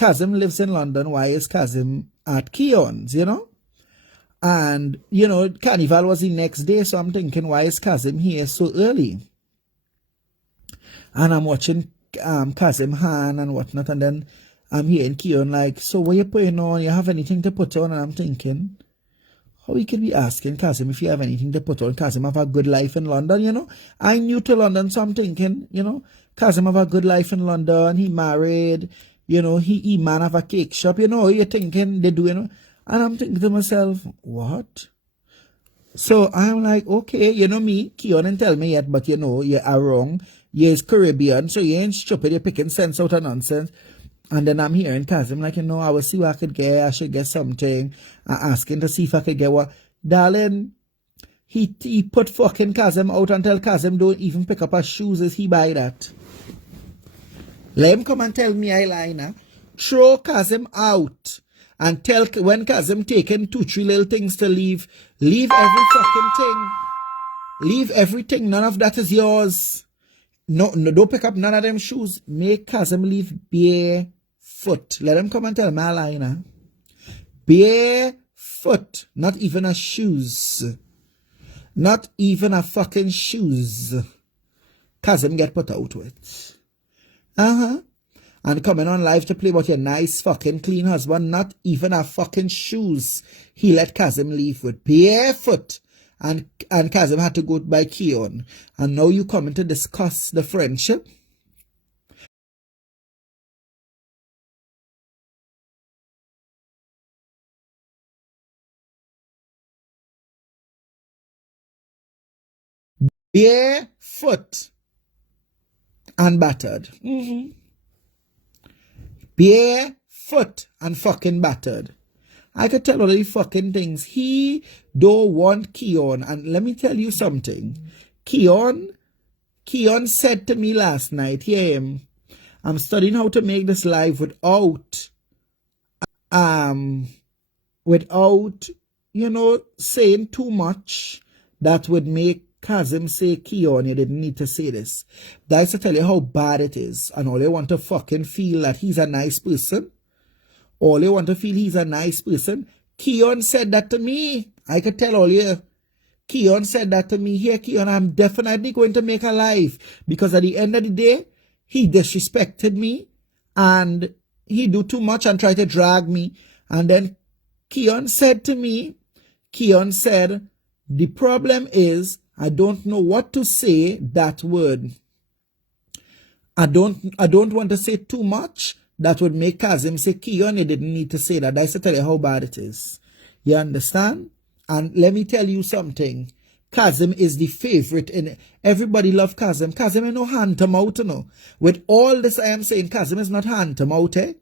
Kazim lives in London, why is Kazim at Keon's, you know? And, you know, Carnival was the next day, so I'm thinking, why is Kazim here so early? And I'm watching Kazim Han and whatnot, and then I'm hearing Keon like, so what you putting on? You have anything to put on? And I'm thinking, how you could be asking Kazim if you have anything to put on? Kazim have a good life in London, you know? I'm new to London, so I'm thinking, you know, Kazim have a good life in London, he married, you know, he man have a cake shop, you know, you're thinking they do, you know? And I'm thinking to myself, what? So I'm like, okay, you know me, Keon didn't tell me yet, but you know, you are wrong. You're Caribbean, so you ain't stupid, you're picking sense out of nonsense. And then I'm hearing Kazim like, you know, I will see what I could get, I should get something. I'm asking to see if I could get what. Darling, he put fucking Kazim out and tell Kazim don't even pick up his shoes as he buy that. Let him come and tell me I lie now. Throw Kazim out. And tell when Kazim taking 2-3 little things to leave every fucking thing. Leave everything. None of that is yours. No, don't pick up none of them shoes. Make Kazim leave barefoot. Let him come and tell me I lie now. Barefoot. Not even a shoes. Not even a fucking shoes. Kazim get put out with. And coming on live to play about your nice fucking clean husband, not even a fucking shoes he let Kazim leave with. Barefoot. And Kazim had to go by Keon. And now you coming to discuss the friendship? Barefoot. And battered. Barefoot and fucking battered. I could tell all these fucking things. He don't want Keon. And let me tell you something. Keon said to me last night, hear him, I'm studying how to make this live without, you know, saying too much that would make Kazim say, Keon, you didn't need to say this. That's to tell you how bad it is. And all they want to fucking feel that he's a nice person. All they want to feel he's a nice person. Keon said that to me. I could tell all you. Keon said that to me. Here, Keon, I'm definitely going to make a live. Because at the end of the day, he disrespected me. And he do too much and try to drag me. And then Keon said to me, Keon said, the problem is, I don't know what to say that word. I don't want to say too much that would make Kazim say, Keon, you didn't need to say that. That's to tell you how bad it is. You understand? And let me tell you something. Kazim is the favorite in everybody love Kazim. Kazim is no hand to mouth, you know. With all this I am saying, Kazim is not hand to mouth, eh?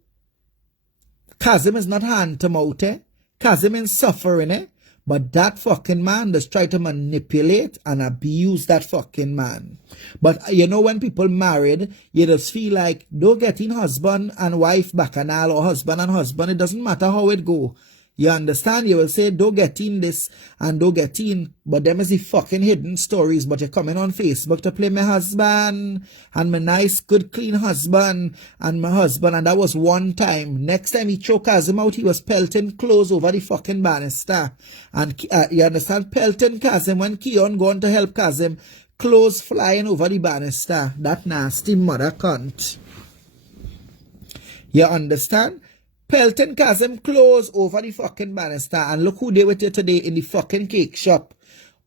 Kazim is not hand to mouth, eh? Kazim is suffering, eh? But that fucking man just try to manipulate and abuse that fucking man. But you know when people married, you just feel like don't get in husband and wife bacchanal or husband and husband. It doesn't matter how it go. You understand? You will say, don't get in this and don't get in. But them is the fucking hidden stories. But you're coming on Facebook to play my husband and my nice, good, clean husband and my husband. And that was one time. Next time he choked Kazim out, he was pelting clothes over the fucking banister. And you understand? Pelting Kazim when Keon going to help Kazim. Clothes flying over the banister. That nasty mother cunt. You understand? Pelton Kazim clothes over the fucking banister. And look who they were today in the fucking cake shop.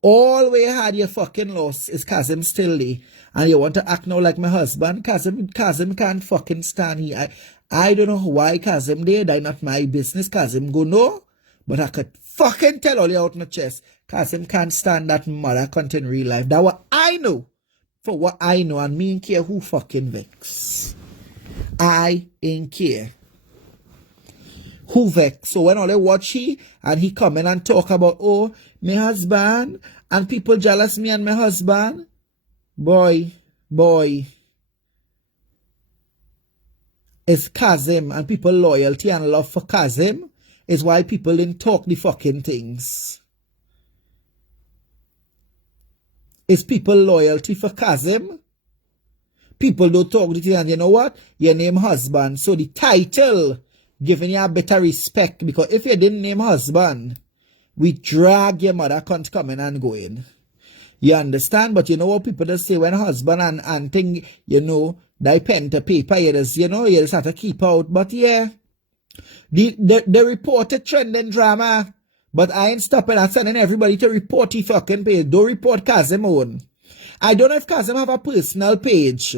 All we had your fucking loss is Kazim still there. And you want to act now like my husband? Kazim can't fucking stand here. I don't know why Kazim there. That's not my business. Kazim go no. But I could fucking tell all you out in the chest. Kazim can't stand that mother cunt in real life. That's what I know. For what I know. And me ain't care who fucking vex. I ain't care. Who vex? So when all they watch he and he come in and talk about, oh, my husband and people jealous me and my husband. Boy. It's Kazim and people loyalty and love for Kazim is why people didn't talk the fucking things. It's people loyalty for Kazim. People don't talk to you, and you know what? Your name husband. So the title giving you a better respect, because if you didn't name husband, we drag your mother cunt coming and going. You understand? But you know what people just say when husband and thing, you know, they pen to paper, you just have to keep out. But yeah, the reported trending drama, but I ain't stopping at sending everybody to report the fucking page. Don't report Kazim own. I don't know if Kazim have a personal page.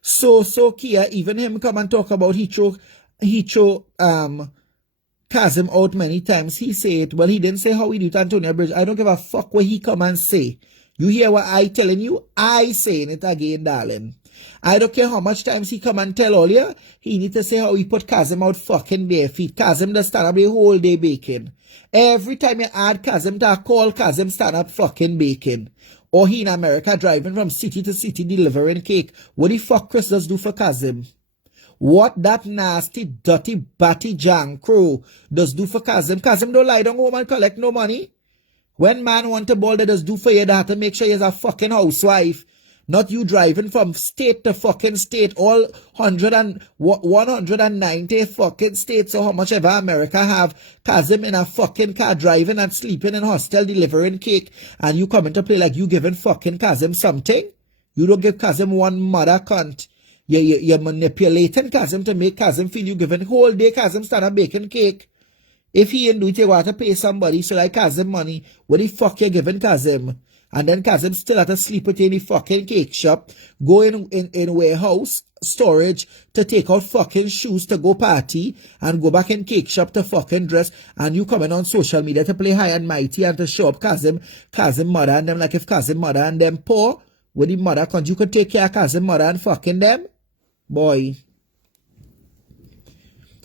So Kia, even him come and talk about he throw Kazim out many times. He say it. Well, he didn't say how he do it, Antonio Bridge. I don't give a fuck what he come and say. You hear what I telling you? I saying it again, darling. I don't care how much times he come and tell all you. He need to say how he put Kazim out fucking bare feet. Kazim does stand up the whole day baking. Every time you add Kazim to a call, Kazim stand up fucking baking. Or he in America driving from city to city delivering cake. What the fuck Kris does do for Kazim? What that nasty, dirty, batty jang crew does do for Kazim? Kazim don't lie down home and collect no money. When man want a ball, they just do for you, they have to make sure you're a fucking housewife. Not you driving from state to fucking state, all 190 fucking states, or how much ever America have. Kazim in a fucking car driving and sleeping in hostel delivering cake, and you coming to play like you giving fucking Kazim something? You don't give Kazim one mother cunt. You're manipulating Kazim to make Kazim feel you giving whole day Kazim stand up baking cake. If he ain't do it, you want to pay somebody, so like Kazim money, what the fuck you giving Kazim? And then Kazim still have to sleep with in the fucking cake shop, go in warehouse, storage, to take out fucking shoes to go party, and go back in cake shop to fucking dress, and you coming on social media to play high and mighty and to show up Kazim mother and them, like if Kazim mother and them poor, with the mother can't you could take care of Kazim mother and fucking them? Boy.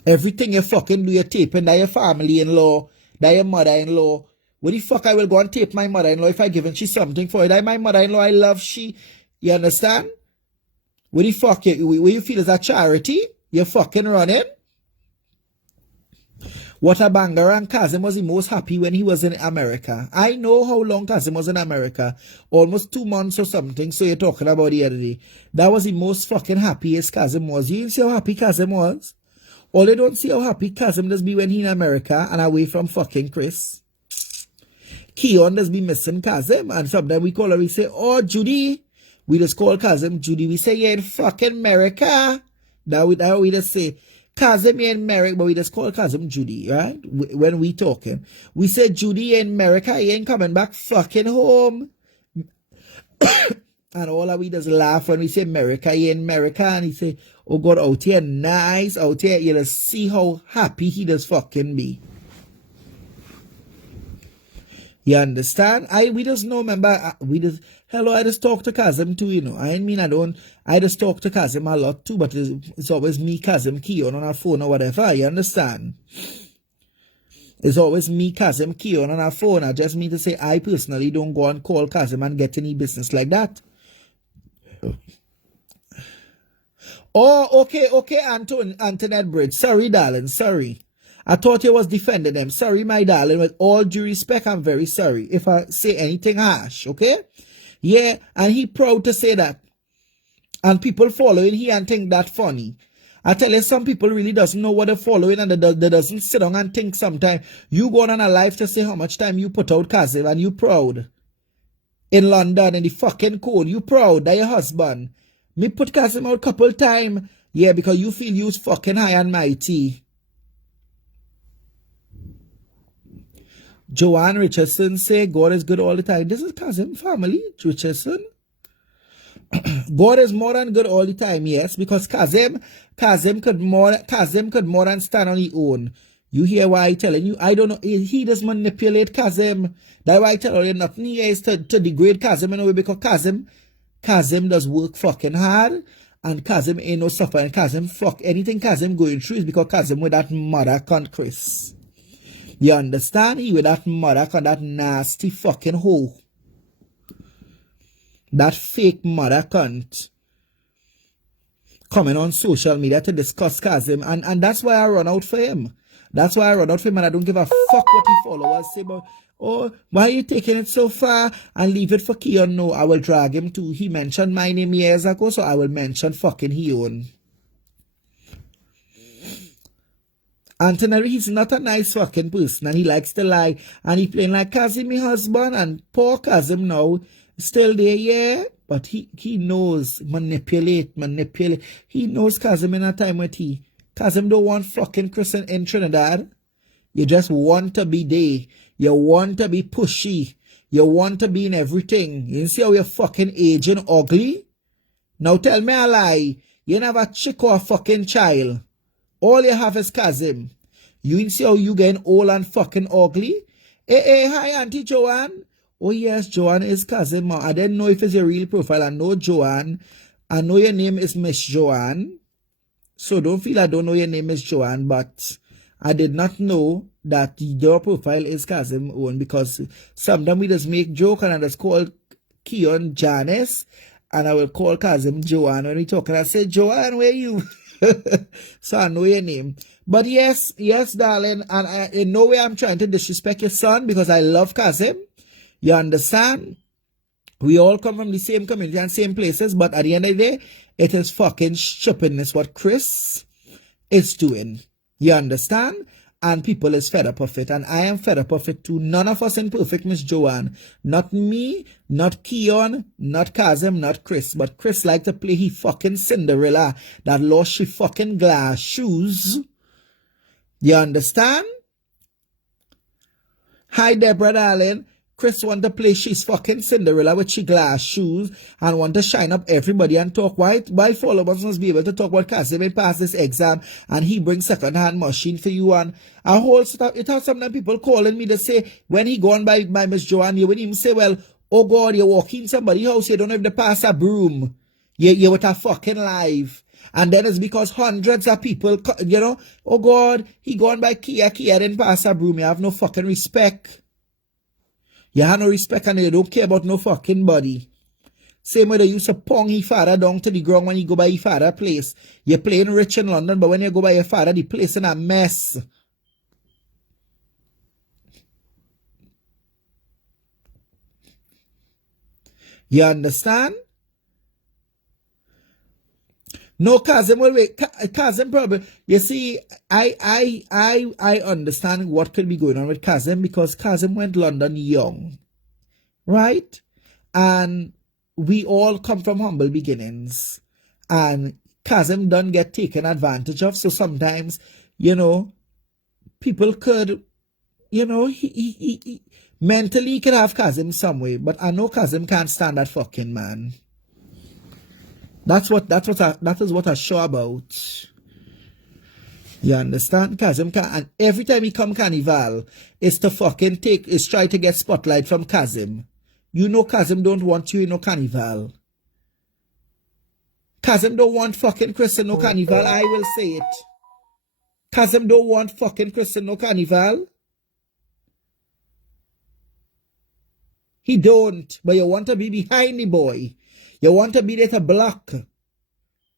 Everything you fucking do, you're taping that your family-in-law, that your mother-in-law. What the fuck I will go and tape my mother-in-law if I given she something for it? That my mother-in-law, I love she. You understand? What the fuck you feel is a charity? You're fucking running? What a banger, and Kazim was the most happy when he was in America. I know how long Kazim was in America. Almost 2 months or something, so you're talking about the other day. That was the most fucking happiest Kazim was. You didn't see how happy Kazim was? Or they don't see how happy Kazim does be when he in America and away from fucking Kris. Keon does be missing Kazim, and sometimes we call her, we say, oh, Judy. We just call Kazim Judy. We say, you're in fucking America. That we just say, Kazim, you're in America, but we just call Kazim Judy, right? When we talking. We say, Judy, you're in America, you ain't coming back fucking home. And all of we just laugh when we say America, you're in America, and he say, oh God, out here, nice, out here, you just see how happy he does fucking be. You understand? We just know, remember, I just talk to Kazim too, you know. I just talk to Kazim a lot too, but it's always me, Kazim, Keon on our phone or whatever, you understand? It's always me, Kazim, Keon on our phone. I just mean to say, I personally don't go and call Kazim and get any business like that. Oh, okay, Antoinette Bridge. Sorry, darling, sorry. I thought you was defending them. Sorry, my darling. With all due respect, I'm very sorry if I say anything harsh, okay? Yeah, and he proud to say that. And people following he and think that funny. I tell you, some people really doesn't know what they're following, and they doesn't sit down and think sometimes. You go on a live to say how much time you put out Kazim, and you proud. In London, in the fucking code, you proud that your husband. Me put Kazim out couple time. Yeah, because you feel you's fucking high and mighty. Joanne Richardson say God is good all the time. This is Kazim family, Richardson. God is more than good all the time, yes, because Kazim could more than stand on his own. You hear why I telling you? I don't know. He does manipulate Kazim. That's why I tell you nothing here is to degrade Kazim in a way, because Kazim does work fucking hard, and Kazim ain't no suffering. Kazim fuck anything Kazim going through is because Kazim with that mother cunt Kris. You understand? He with that mother cunt, that nasty fucking hoe. That fake mother cunt coming on social media to discuss Kazim, and that's why I run out for him. That's why I run out for him, and I don't give a fuck what his followers say about, oh, why are you taking it so far and leave it for Keon? No, I will drag him too. He mentioned my name years ago, so I will mention fucking Keon. Antonary, he's not a nice fucking person and he likes to lie and he playing like Kazim, my husband, and poor Kazim now still there, yeah. But he knows manipulate. He knows Kazim in a time with he. Kazim don't want fucking Kris in Trinidad. You just want to be there. You want to be pushy. You want to be in everything. You see how you're fucking aging ugly? Now tell me a lie. You never have a chick or a fucking child. All you have is Kazim. You see how you getting old and fucking ugly? Hey, hi Auntie Joanne. Oh yes, Joanne is Kazim. I didn't know if it's your real profile. I know Joanne. I know your name is Miss Joanne. So don't feel I don't know your name is Joanne, but I did not know that your profile is Kazim own because sometimes we just make joke and I just call Keon Janice and I will call Kazim Joanne when we talk and I say, Joanne, where you? So I know your name. But yes, darling, and in no way I'm trying to disrespect your son because I love Kazim. You understand? We all come from the same community and same places, but at the end of the day, it is fucking stupidness what Kris is doing. You understand? And people is fed up of it. And I am fed up of it too. None of us in perfect, Miss Joanne. Not me, not Keon, not Kazim, not Kris. But Kris like to play he fucking Cinderella that lost she fucking glass shoes. You understand? Hi, Deborah, darling. Kris want to play she's fucking Cinderella with she glass shoes and want to shine up everybody and talk why followers must be able to talk about Kazim and pass this exam and he brings second-hand machine for you and a whole stuff. It has sometimes people calling me to say when he gone by Miss Joanne, you would even say, well, oh God, you're walking somebody's house, you don't have to pass a broom. You're with a fucking live. And then it's because hundreds of people, you know, oh God, he gone by Kia didn't pass a broom. You have no fucking respect. You have no respect and you don't care about no fucking body. Same way they used to pong his father down to the ground when you go by your father place. You're playing rich in London, but when you go by your father, the place in a mess. You understand? No, Kazim will wait. Kazim probably. You see, I understand what could be going on with Kazim because Kazim went to London young, right? And we all come from humble beginnings, and Kazim done get taken advantage of. So sometimes, you know, people could, you know, he mentally could have Kazim some way, but I know Kazim can't stand that fucking man. That is what I show about. You understand? Kazim can, and every time he come Carnival, is to fucking try to get spotlight from Kazim. You know Kazim don't want you in no Carnival. Kazim don't want fucking Kris in no Carnival, I will say it. Kazim don't want fucking Kris in no Carnival. He don't, but you want to be behind the boy. You want to be there to block.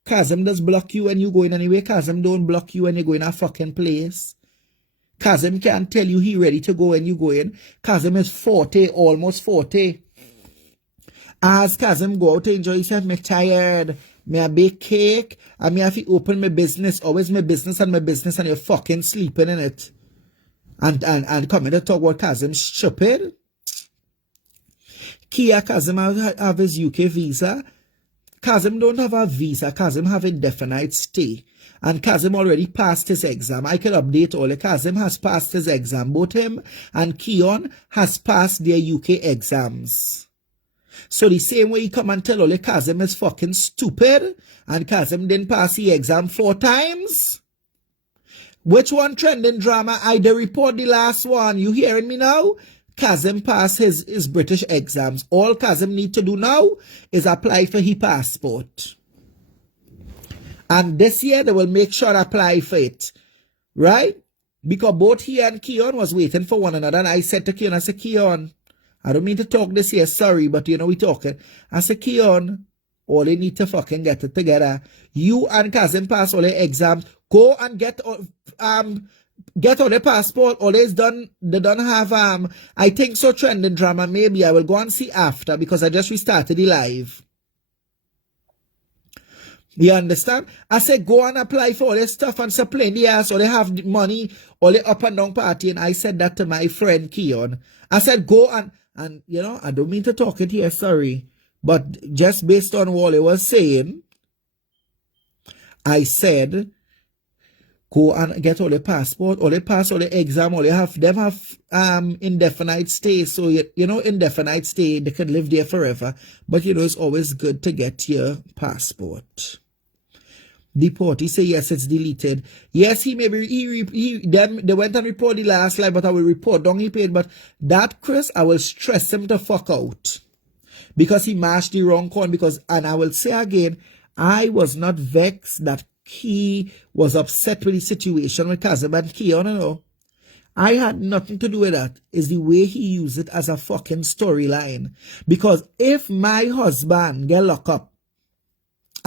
Kazim does block you when you go in anyway. Kazim don't block you when you go in a fucking place. Kazim can't tell you he ready to go when you go in. Kazim is 40, almost 40. As Kazim go out to enjoy himself, me tired. Me a bake cake. And me have to open my business. Always my business and you're fucking sleeping in it. And coming to talk about Kazim stupid. Kia Kazim have his UK visa. Kazim don't have a visa. Kazim have indefinite stay. And Kazim already passed his exam. I can update all. Kazim has passed his exam. Both him and Keon has passed their UK exams. So the same way you come and tell all Kazim is fucking stupid and Kazim didn't pass the exam 4 times. Which one trending drama? I did report the last one. You hearing me now? Kazim passed his British exams. All Kazim need to do now is apply for his passport. And this year they will make sure to apply for it. Right? Because both he and Keon was waiting for one another. And I said to Keon, I said, Keon, I don't mean to talk this year, sorry, but you know we talking. I said, Keon, all they need to fucking get it together. You and Kazim pass all their exams. Go and get get out the passport. Always done. They don't have I think so trending drama. Maybe I will go and see after because I just restarted the live. You understand? I said go and apply for all this stuff and supply the ass or they have the money or the up and down party. And I said that to my friend Keon. I said go and you know, I don't mean to talk it here, sorry. But just based on what he was saying, I said go and get all the passport, all the pass, all the exam, all they have indefinite stay. So you know, indefinite stay, they can live there forever. But you know, it's always good to get your passport. Deport. He say yes, it's deleted. Yes, he maybe they went and reported the last live, but I will report down he paid. But that Kris, I will stress him to fuck out. Because he mashed the wrong corn. Because, and I will say again, I was not vexed that he was upset with the situation with Kazim and Keon, no. I had nothing to do with that. It's the way he used it as a fucking storyline. Because if my husband get locked up,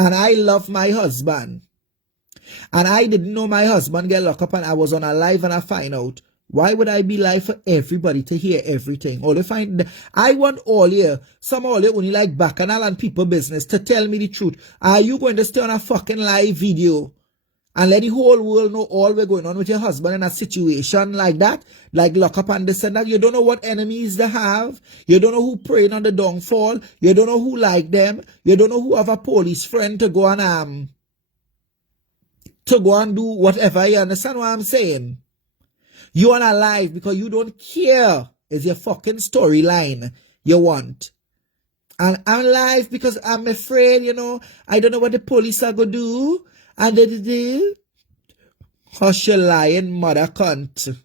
and I love my husband, and I didn't know my husband get locked up and I was on a live and I find out, why would I be live for everybody to hear everything? Or to find, I want all here, some all here only like bacchanal and people business to tell me the truth. Are you going to stay on a fucking live video and let the whole world know all we're going on with your husband in a situation like that? Like lock up and this and that. You don't know what enemies they have. You don't know who praying on the downfall. You don't know who like them. You don't know who have a police friend to go and do whatever. You understand what I'm saying? You are alive because you don't care. It's your fucking storyline you want. And I'm alive because I'm afraid, you know, I don't know what the police are going to do. And they hush your lying mother cunt.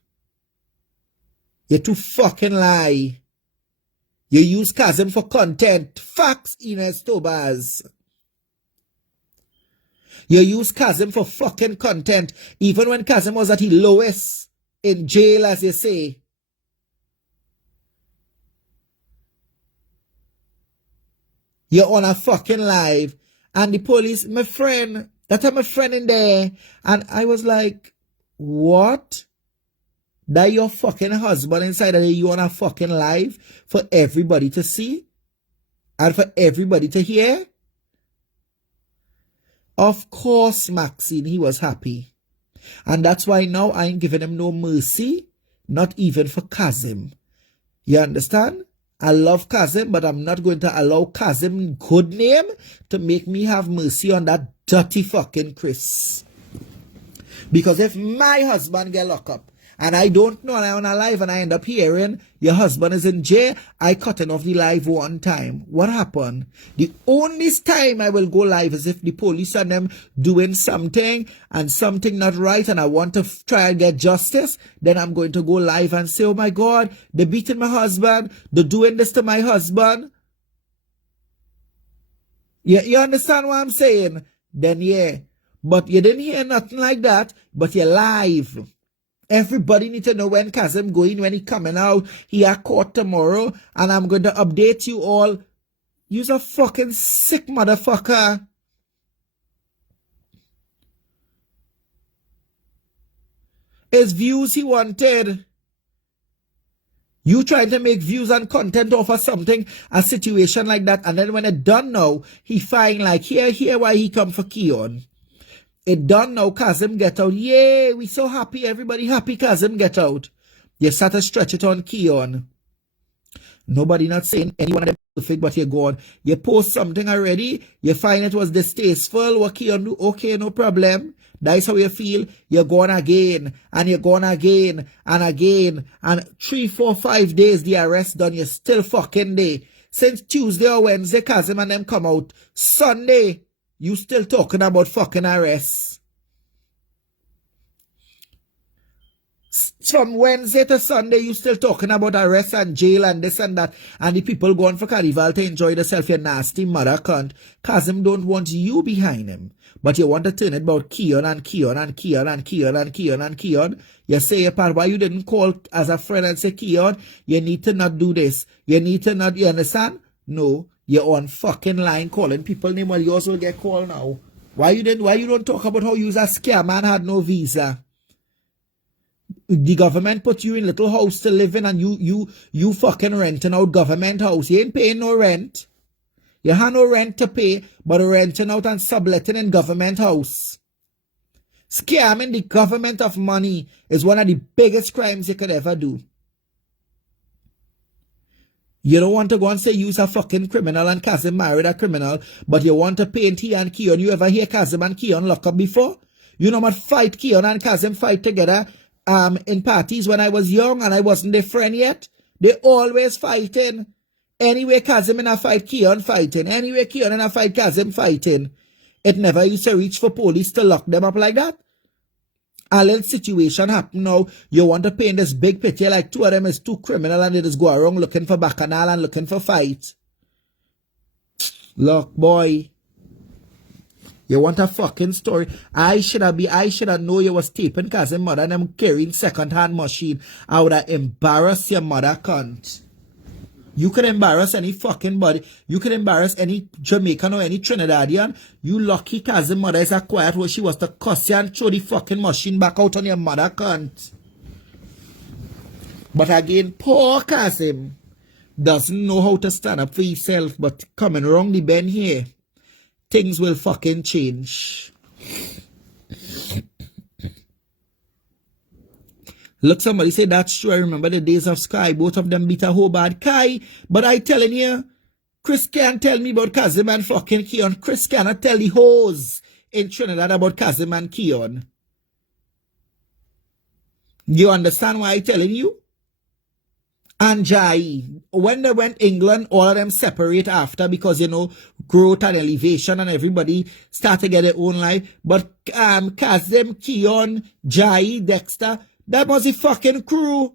You too fucking lie. You use Kazim for content. Facts, Ines Tobas. You use Kazim for fucking content. Even when Kazim was at his lowest in jail, as you say. You're on a fucking live. And the police, my friend, that time my friend in there. And I was like, what? That your fucking husband inside and you on a fucking live for everybody to see? And for everybody to hear? Of course, Maxine, he was happy. And that's why now I ain't giving him no mercy. Not even for Kazim. You understand? I love Kazim, but I'm not going to allow Kazim good name to make me have mercy on that dirty fucking Kris. Because if my husband get locked up, and I don't know, and I'm on a live and I end up hearing your husband is in jail, I cut off the live one time. What happened? The only time I will go live is if the police and them doing something and something not right and I want to try and get justice, then I'm going to go live and say, oh my God, they're beating my husband, they're doing this to my husband. You understand what I'm saying? Then yeah. But you didn't hear nothing like that, but you're live. Everybody need to know when Kazim going, when he coming out. He at court tomorrow, and I'm going to update you all. You's a fucking sick motherfucker. His views he wanted. You trying to make views and content off of something, a situation like that, and then when it done now, he find like, here why he come for Keon. It done now, Kazim get out. Yay, we so happy, everybody happy Kazim get out. You start to stretch it on Keon. Nobody not saying anyone of them perfect, but you go on. You post something already, you find it was distasteful, what Keon do, okay, no problem. That's how you feel. You're going again, and you're going again, and again, and 3, 4, 5 days the arrest done, you're still fucking there. Since Tuesday or Wednesday, Kazim and them come out. Sunday, you still talking about fucking arrests. From Wednesday to Sunday, you still talking about arrests and jail and this and that. And the people going for carnival to enjoy themselves, you nasty mother cunt. Kazim don't want you behind him. But you want to turn it about Keon and Keon and Keon and Keon and Keon and Keon. You say, part why you didn't call as a friend and say, Keon, you need to not do this. You need to not, you understand? No. You're on fucking line calling people name while yours will get called now. Why you don't talk about how you was a scam and had no visa? The government put you in little house to live in and you fucking renting out government house. You ain't paying no rent. You have no rent to pay, but renting out and subletting in government house. Scamming the government of money is one of the biggest crimes you could ever do. You don't want to go and say you's a fucking criminal and Kazim married a criminal, but you want to paint he and Keon. You ever hear Kazim and Keon lock up before? You know what fight Keon and Kazim fight together in parties when I was young and I wasn't their friend yet? They always fighting. Anyway, Kazim in a fight, Keon fighting. Anyway, Keon in a fight, Kazim fighting. It never used to reach for police to lock them up like that. A little situation happen now. You want to paint this big picture like two of them is too criminal and they just go around looking for bacchanal and looking for fight. Look, boy. You want a fucking story? I should have known you was taping Kazim mother and them carrying second-hand machine. I would have embarrassed your mother, cunt. You could embarrass any fucking body. You could embarrass any Jamaican or any Trinidadian. You lucky Kazim mother is a quiet where she was to cuss you and throw the fucking machine back out on your mother, cunt. But again, poor Kazim doesn't know how to stand up for himself, but coming wrong the bend here, things will fucking change. Look, somebody say that's true. I remember the days of Sky. Both of them beat a whole bad Kai. But I telling you, Kris can't tell me about Kazim and fucking Keon. Kris cannot tell the hoes in Trinidad about Kazim and Keon. You understand why I'm telling you? And Jai, when they went England, all of them separate after because, you know, growth and elevation and everybody start to get their own life. But Kazim, Keon, Jai, Dexter, that was the fucking crew.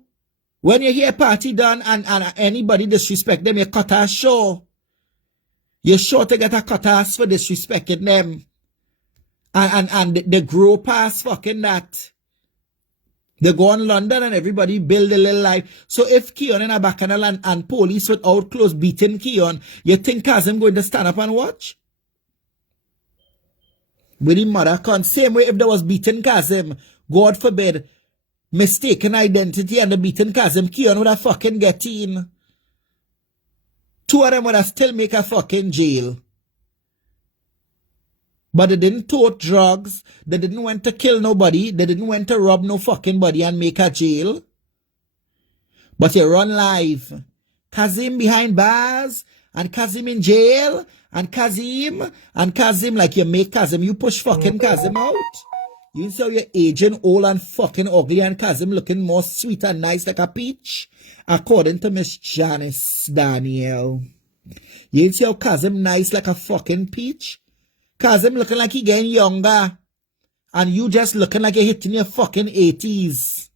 When you hear party done and anybody disrespect them, you cut a show. You're sure to get a cut ass for disrespecting them. And they grow past fucking that. They go on London and everybody build a little life. So if Keon in a bacchanal and police without clothes beating Keon, you think Kazim going to stand up and watch? With his mother can't. Same way if there was beating Kazim, God forbid, mistaken identity and the beaten Kazim, Keon would have fucking get in. Two of them would have still make a fucking jail. But they didn't tote drugs. They didn't want to kill nobody. They didn't want to rob no fucking body and make a jail. But you run live. Kazim behind bars and Kazim in jail and Kazim like you make Kazim. You push fucking Kazim out. You see how you're aging old and fucking ugly and Kazim looking more sweet and nice like a peach? According to Miss Janice Daniel. You see how Kazim nice like a fucking peach? Kazim looking like he getting younger. And you just looking like you're hitting your fucking 80s.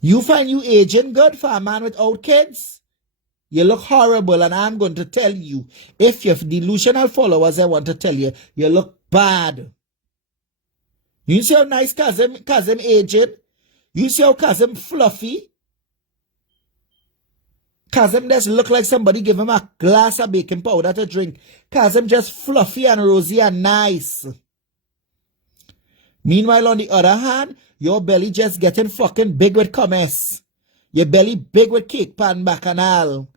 You find you aging good for a man without kids? You look horrible and I'm going to tell you, if you're delusional followers, I want to tell you, you look bad. You see how nice Kazim aging? You see how Kazim fluffy? Kazim just look like somebody give him a glass of baking powder to drink. Kazim just fluffy and rosy and nice. Meanwhile, on the other hand, your belly just getting fucking big with commerce. Your belly big with cake pan bacchanal.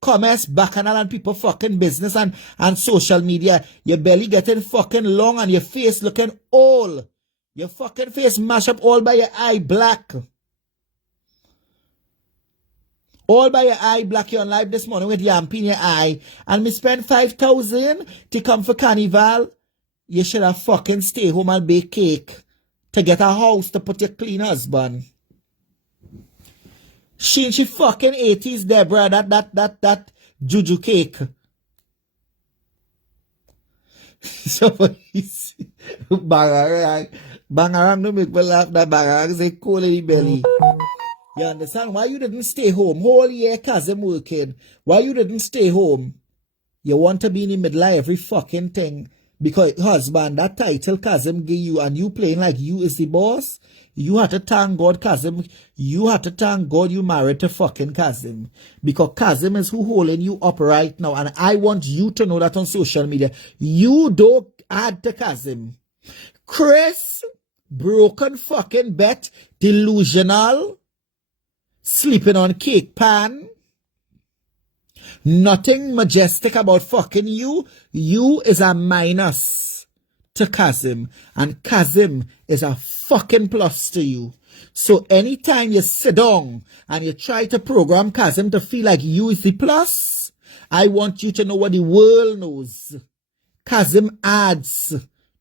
Commerce, bacchanal and people fucking business and social media. Your belly getting fucking long and your face looking old. Your fucking face mash up all by your eye black. All by your eye black. You're on live this morning with yamp in your eye. And me spend 5,000 to come for carnival. You should have fucking stay home and bake cake. To get a house to put your clean husband. She fucking 80s, Deborah, that juju cake. Somebody Bangarang no make me laugh, that Bangarang say cold in the belly. You understand? Why you didn't stay home? Whole year Kazim working. Why you didn't stay home? You want to be in the middle of every fucking thing. Because husband, that title Kazim give you and you playing like you is the boss. You have to thank God, Kazim. You have to thank God you married to fucking Kazim. Because Kazim is who holding you up right now. And I want you to know that on social media. You don't add to Kazim. Kris, broken fucking bet, delusional, sleeping on cake pan. Nothing majestic about fucking you. You is a minus to Kazim, and Kazim is a fucking plus to you. So anytime you sit down and you try to program Kazim to feel like you is the plus, I want you to know what the world knows. Kazim adds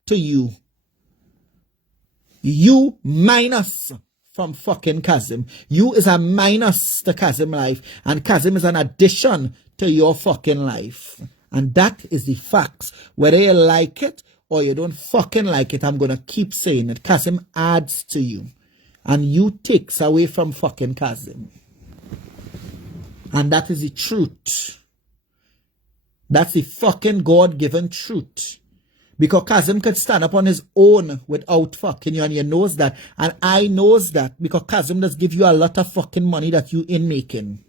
to you. You minus from fucking Kazim. You is a minus to Kazim life, and Kazim is an addition to your fucking life. And that is the facts. Whether you like it or you don't fucking like it, I'm going to keep saying it. Kazim adds to you, and you takes away from fucking Kazim. And that is the truth. That's the fucking God-given truth. Because Kazim could stand up on his own without fucking you, and you knows that. And I knows that because Kazim does give you a lot of fucking money that you in making.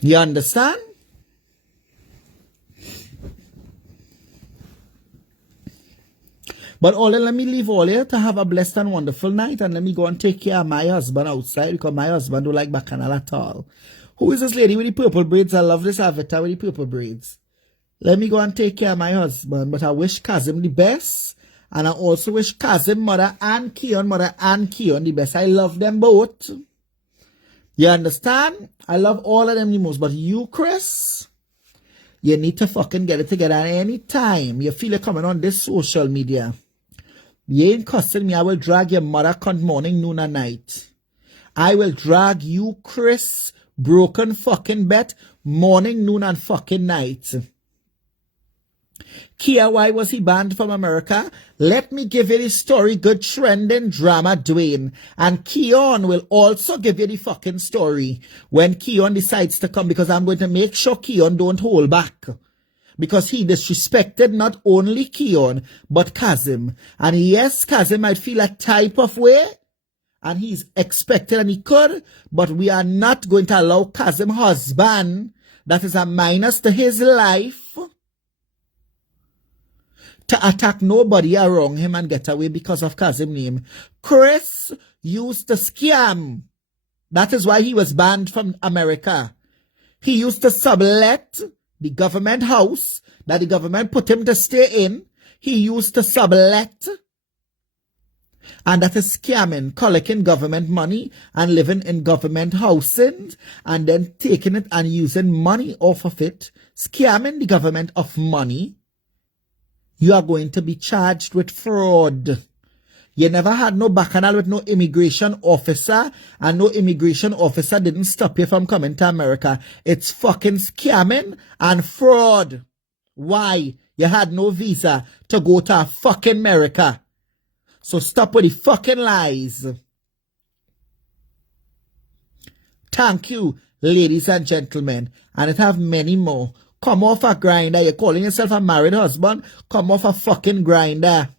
You understand? But all let me leave all here to have a blessed and wonderful night, and let me go and take care of my husband outside because my husband don't like bacchanal at all. Who is this lady with the purple braids? I love this avatar with the purple braids. Let me go and take care of my husband, but I wish Kazim the best, and I also wish Kazim mother and Keon the best. I love them both. You understand? I love all of them the most, but you, Kris, you need to fucking get it together any time you feel it coming on this social media. You ain't cussing me. I will drag your mother cunt morning, noon, and night. I will drag you, Kris, broken fucking bet, morning, noon, and fucking night. Kia, why was he banned from America? Let me give you the story, good trending drama, Dwayne. And Keon will also give you the fucking story when Keon decides to come, because I'm going to make sure Keon don't hold back. Because he disrespected not only Keon, but Kazim. And yes, Kazim might feel a type of way, and he's expected and he could, but we are not going to allow Kazim husband, that is a minus to his life, to attack nobody around him and get away because of Kazim name. Kris used to scam. That is why he was banned from America. He used to sublet the government house that the government put him to stay in. He used to sublet. And that is scamming, collecting government money and living in government housing and then taking it and using money off of it, scamming the government of money. You are going to be charged with fraud. You never had no bacchanal with no immigration officer, and no immigration officer didn't stop you from coming to America. It's fucking scamming and fraud. Why? You had no visa to go to fucking America. So stop with the fucking lies. Thank you, ladies and gentlemen. And it have many more. Come off a grinder. You're calling yourself a married husband? Come off a fucking grinder.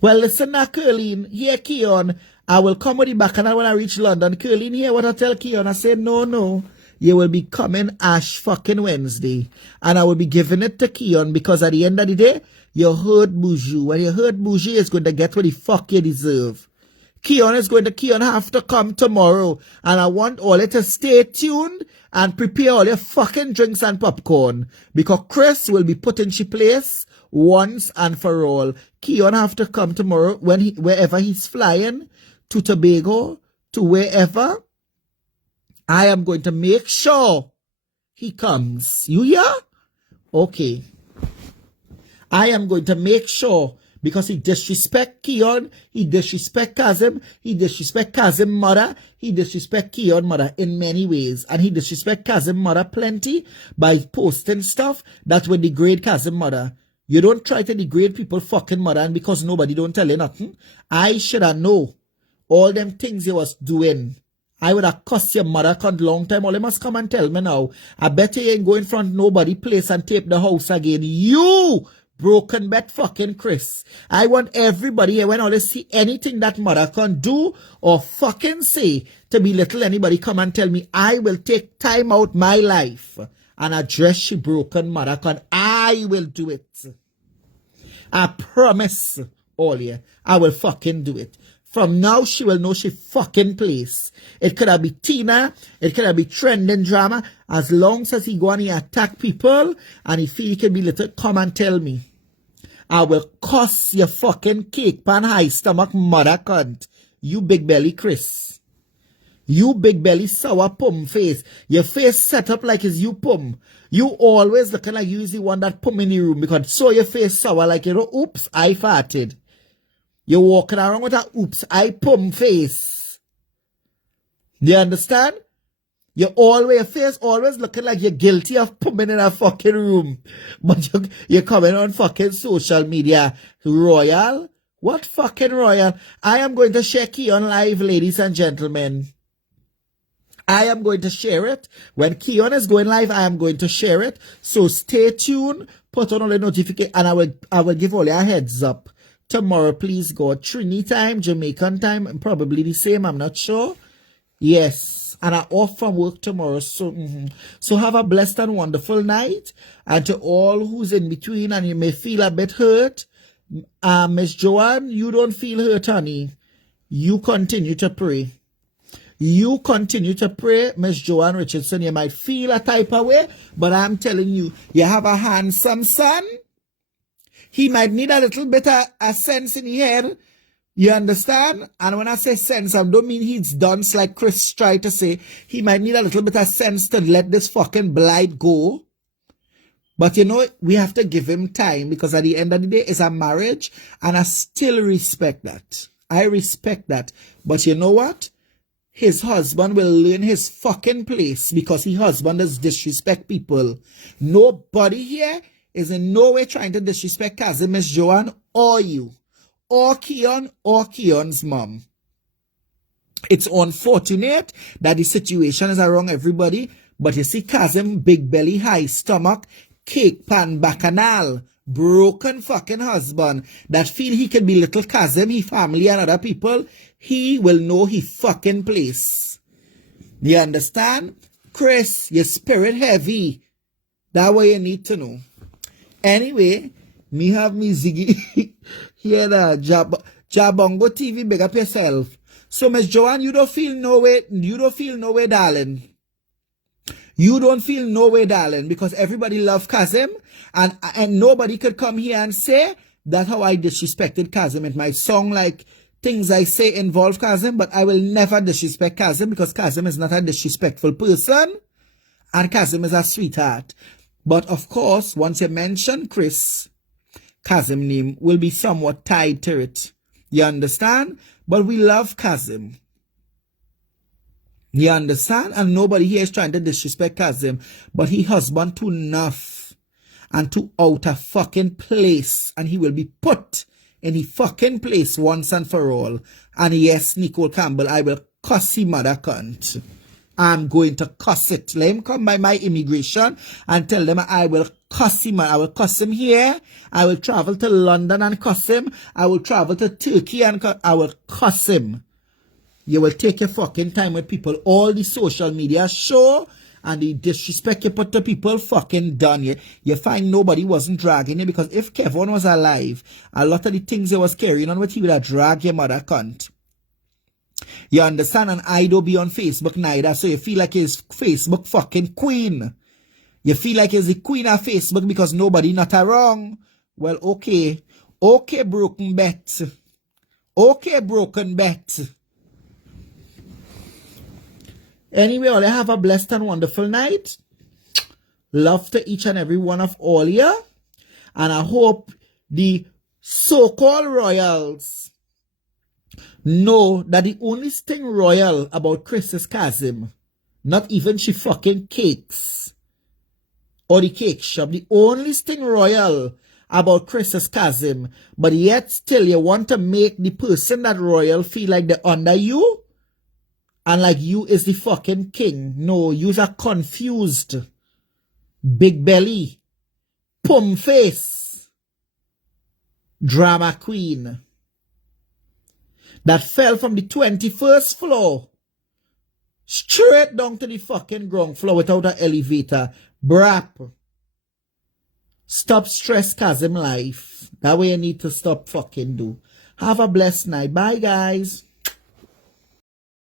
Well, listen now, Curleen. Here, Keon. I will come with the bacchanal when I reach London. Curleen, hear what I tell Keon. I say, no. You will be coming Ash fucking Wednesday. And I will be giving it to Keon because at the end of the day, you heard Boujou. When you heard Boujou, is going to get what the fuck you deserve. Keon have to come tomorrow. And I want all you to stay tuned and prepare all your fucking drinks and popcorn. Because Kris will be put in she place once and for all. Keon have to come tomorrow wherever he's flying, to Tobago, to wherever. I am going to make sure he comes. You hear? Okay. I am going to make sure, because he disrespect Keon, he disrespect Kazim, he disrespect Kazim mother, he disrespect Keon mother in many ways, and he disrespect Kazim mother plenty by posting stuff that will degrade Kazim mother. You don't try to degrade people fucking mother, and because nobody don't tell you nothing, I should have know all them things you was doing. I would have cussed your mother cunt long time. All you must come and tell me now. I bet you ain't go in front of nobody place and tape the house again. You broken bet fucking Kris. I want everybody here, when all they see anything that mother can do or fucking say to belittle anybody, come and tell me. I will take time out my life and address she broken mother con. I will do it. I promise all you. I will fucking do it. From now, she will know she fucking place. It could have been Tina. It could have been trending drama. As long as he go and he attack people and he feel he can be little, come and tell me. I will cuss your fucking cake pan high stomach mother cunt. You big belly Kris. You big belly sour pum face. Your face set up like it's you pum. You always looking like you is the one that pum in the room because so your face sour like you know, oops, I farted. You're walking around with a oops, I pum face. You understand? Your face always looking like you're guilty of pumping in a fucking room. But you're coming on fucking social media. Royal? What fucking royal? I am going to share Keon live, ladies and gentlemen. I am going to share it. When Keon is going live, I am going to share it. So stay tuned. Put on all the notifications and I will give all your heads up. Tomorrow, please God. Trini time, Jamaican time, probably the same, I'm not sure. Yes. And I'm off from work tomorrow. So have a blessed and wonderful night. And to all who's in between and you may feel a bit hurt, Miss Joanne, you don't feel hurt, honey. You continue to pray. You continue to pray, Miss Joanne Richardson. You might feel a type of way, but I'm telling you, you have a handsome son. He might need a little bit of a sense in his head. You understand? And when I say sense, I don't mean he's dunce like Kris tried to say. He might need a little bit of sense to let this fucking blight go. But you know, we have to give him time because at the end of the day, it's a marriage. And I still respect that. I respect that. But you know what? His husband will learn his fucking place because his husband does disrespect people. Nobody here is in no way trying to disrespect Kazim, Miss Joanne, or you, or Keon, or Keon's mom. It's unfortunate that the situation is around everybody, but you see Kazim, big belly, high stomach, cake pan, bacchanal, broken fucking husband that feel he can be little Kazim, he family and other people, he will know he fucking place. You understand? Kris, your spirit heavy. That way you need to know. Anyway, me have me Ziggy here the Jabongo TV, big up yourself. So Miss Joanne, you don't feel no way, darling. You don't feel no way, darling, because everybody love Kazim and nobody could come here and say that's how I disrespected Kazim. It might sound like things I say involve Kazim, but I will never disrespect Kazim because Kazim is not a disrespectful person and Kazim is a sweetheart. But of course, once you mention Kris, Kazim's name will be somewhat tied to it. You understand? But we love Kazim. You understand? And nobody here is trying to disrespect Kazim. But he husband too enough and too out of fucking place. And he will be put in the fucking place once and for all. And yes, Nicole Campbell, I will cuss him mother cunt. I'm going to cuss it. Let him come by my immigration and tell them I will cuss him. I will cuss him here. I will travel to London and cuss him. I will travel to Turkey and I will cuss him. You will take your fucking time with people. All the social media show and the disrespect you put to people fucking done. You find nobody wasn't dragging you because if Kevin was alive, a lot of the things he was carrying on with, he would have dragged your mother cunt. You understand? And I don't be on Facebook neither, so you feel like he's Facebook fucking queen. You feel like he's the queen of Facebook because nobody not around. Well, okay. Okay, broken bet. Okay, broken bet. Anyway, all you have a blessed and wonderful night. Love to each and every one of all you. And I hope the so-called royals know that the only thing royal about Kris is Kazim. Not even she fucking cakes. Or the cake shop. The only thing royal about Kris is Kazim. But yet still you want to make the person that royal feel like they're under you. And like you is the fucking king. No, you're confused. Big belly. Pum face. Drama queen. That fell from the 21st floor straight down to the fucking ground floor without an elevator. Brap. Stop stress Kazim life. That way you need to stop fucking do. Have a blessed night. Bye guys.